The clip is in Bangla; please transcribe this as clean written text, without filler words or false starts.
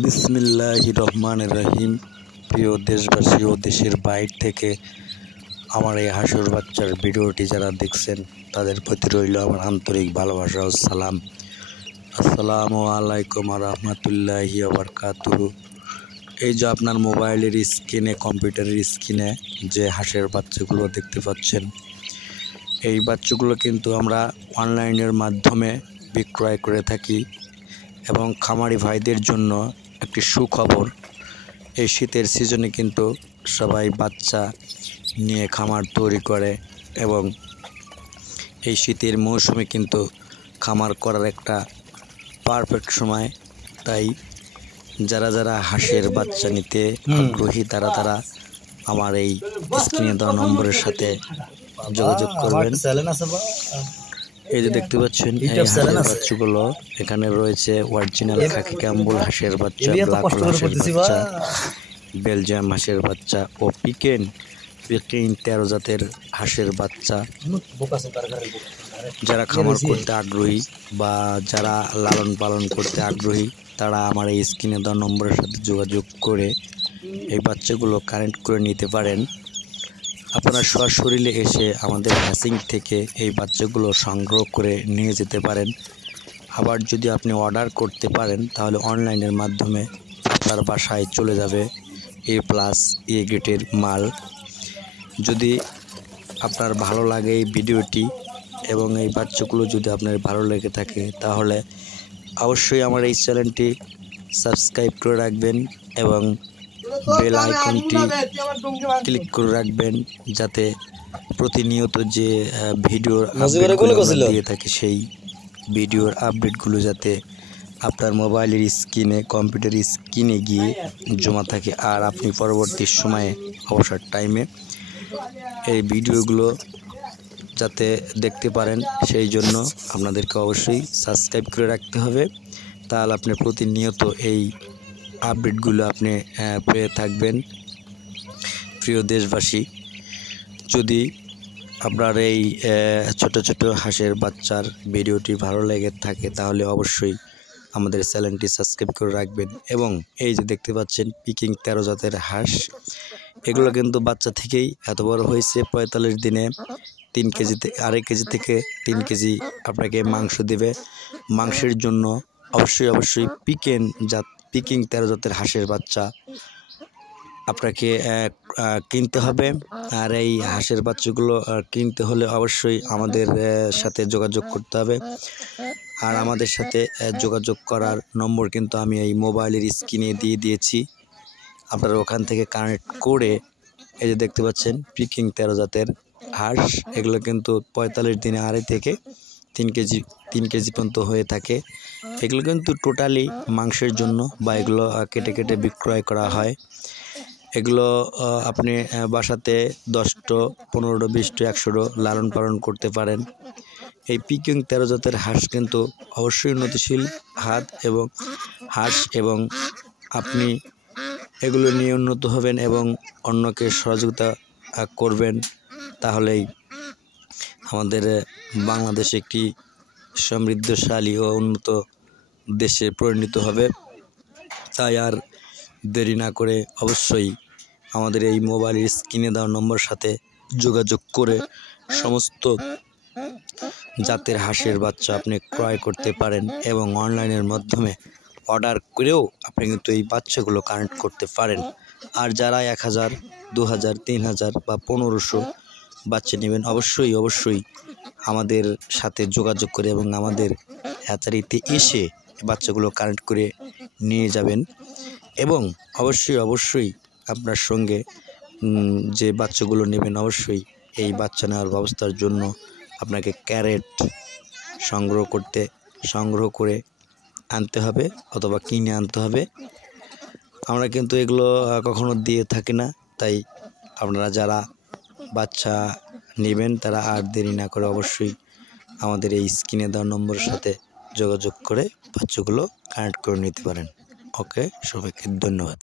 বিসমিল্লাহির রহমানির রহিম। প্রিয় দেশবাসী ও দেশের বাইরে থেকে আমার এই হাঁসের বাচ্চার ভিডিওটি যারা দেখছেন তাদের প্রতি রইল আমার আন্তরিক ভালোবাসা ও সালাম। আসসালামু আলাইকুম রহমতুল্লাহি ওয়া বারাকাতুহু। এই যে আপনার মোবাইলের স্ক্রিনে, কম্পিউটারের স্ক্রিনে যে হাঁসের বাচ্চাগুলো দেখতে পাচ্ছেন, এই বাচ্চাগুলো কিন্তু আমরা অনলাইনের মাধ্যমে বিক্রয় করে থাকি। এবং খামারি ভাইদের জন্য একটি সুখবর, এই শীতের সিজনে কিন্তু সবাই বাচ্চা নিয়ে খামার তৈরি করে এবং এই শীতের মৌসুমে কিন্তু খামার করার একটা পারফেক্ট সময়। তাই যারা যারা হাঁসের বাচ্চা নিতে আগ্রহী তারা আমার এই স্ক্রিনে দেওয়া নম্বরের সাথে যোগাযোগ করবেন। এই যে দেখতে পাচ্ছেন এই হাঁসের বাচ্চাগুলো, এখানে রয়েছে অরিজিনাল খাকি ক্যাম্বল হাঁসের বাচ্চা, ব্ল্যাক হোল হাঁসের বাচ্চা, বেলজিয়াম হাঁসের বাচ্চা ও পিকেন 13 জাতের হাঁসের বাচ্চা। যারা খামার করতে আগ্রহী বা যারা লালন পালন করতে আগ্রহী তারা আমার এই স্ক্রিনে দেওয়া নম্বরের সাথে যোগাযোগ করে এই বাচ্চাগুলো কানেক্ট করে নিতে পারেন। আপনারা সশরীরে এসে আমাদের হ্যাচিং থেকে এই বাচ্চাগুলো সংগ্রহ করে নিয়ে যেতে পারেন। আবার যদি আপনি অর্ডার করতে পারেন তাহলে অনলাইনের মাধ্যমে আপনার বাসায় চলে যাবে A+ গ্রেডের মাল। যদি আপনার ভালো লাগে এই ভিডিওটি এবং এই বাচ্চাগুলো যদি আপনার ভালো লেগে থাকে তাহলে অবশ্যই আমার এই চ্যানেলটি সাবস্ক্রাইব করে রাখবেন এবং বেল আইকনটি ক্লিক করে রাখবেন, যাতে প্রতিনিয়ত যে ভিডিওর আপডেটগুলো দিয়ে থাকি সেই ভিডিওর আপডেটগুলো যাতে আপনার মোবাইলের স্ক্রিনে, কম্পিউটারের স্ক্রিনে গিয়ে জমা থাকে আর আপনি পরবর্তী সময়ে অবসর টাইমে এই ভিডিওগুলো যাতে দেখতে পারেন, সেই জন্য আপনাদেরকে অবশ্যই সাবস্ক্রাইব করে রাখতে হবে। তাহলে আপনি প্রতিনিয়ত এই আপডেটগুলো আপনি পেয়ে থাকবেন। প্রিয় দেশবাসী, যদি আপনার এই ছোট ছোট হাঁসের বাচ্চার ভিডিওটি ভালো লেগে থাকে তাহলে অবশ্যই আমাদের চ্যানেলটি সাবস্ক্রাইব করে রাখবেন। এবং এই যে দেখতে পাচ্ছেন পিকিং 13 জাতের হাঁস, এগুলো কিন্তু বাচ্চা থেকেই এত বড় হয়েছে। 45 দিনে 3 কেজি, 2.5 কেজি থেকে 3 কেজি আপনাকে মাংস দেবে। মাংসের জন্য অবশ্যই পিকিং 13 জাতের হাঁসের বাচ্চা আপনাকে কিনতে হবে। আর এই হাঁসের বাচ্চাগুলো কিনতে হলে অবশ্যই আমাদের সাথে যোগাযোগ করতে হবে। আর আমাদের সাথে যোগাযোগ করার নম্বর কিন্তু আমি এই মোবাইলের স্ক্রিনে দিয়ে দিয়েছি। আপনারা ওখান থেকে কানেক্ট করে এই যে দেখতে পাচ্ছেন পিকিং 13 জাতের হাঁস, এগুলো কিন্তু 45 দিনে 2.5 থেকে 3 কেজি পর্যন্ত হয়ে থাকে। এগুলো কিন্তু টোটালি মাংসের জন্য বা এগুলো কেটে কেটে বিক্রয় করা হয়। এগুলো আপনি বাসাতে 10টো, 15টো, 20টো, 100টো লালন পালন করতে পারেন। এই পিকিং 13 জাতের হাঁস কিন্তু অবশ্যই উন্নতিশীল হাঁস এবং আপনি এগুলো নিয়ে উন্নত হবেন এবং অন্যকে সহযোগিতা করবেন, তাহলেই আমাদের বাংলাদেশ একটি সমৃদ্ধশালী ও উন্নত দেশে পরিণত হবে। তাই আর দেরি না করে অবশ্যই আমাদের এই মোবাইলের স্ক্রিনে দেওয়া নম্বরের সাথে যোগাযোগ করে সমস্ত জাতের হাঁসের বাচ্চা আপনি ক্রয় করতে পারেন এবং অনলাইনের মাধ্যমে অর্ডার করেও আপনি কিন্তু এই বাচ্চাগুলো কানেক্ট করতে পারেন। আর যারা 1000, 2000, 3000 বা 1500 বাচ্চা নেবেন অবশ্যই আমাদের সাথে যোগাযোগ করে এবং আমাদের হ্যাচারিতে এসে বাচ্চাগুলো কানেক্ট করে নিয়ে যাবেন। এবং অবশ্যই আপনার সঙ্গে যে বাচ্চাগুলো নেবেন অবশ্যই এই বাচ্চা নেওয়ার ব্যবস্থার জন্য আপনাকে ক্যারেট সংগ্রহ করে আনতে হবে অথবা কিনে আনতে হবে। আমরা কিন্তু এগুলো কখনো দিয়ে থাকি না। তাই আপনারা যারা বাচ্চা নেবেন তারা আর দেরি না করে অবশ্যই আমাদের এই স্ক্রিনে দেওয়া নম্বরের সাথে যোগাযোগ করে বাচ্চাগুলো কানেক্ট করে নিতে পারেন। ওকে, সবাইকে ধন্যবাদ।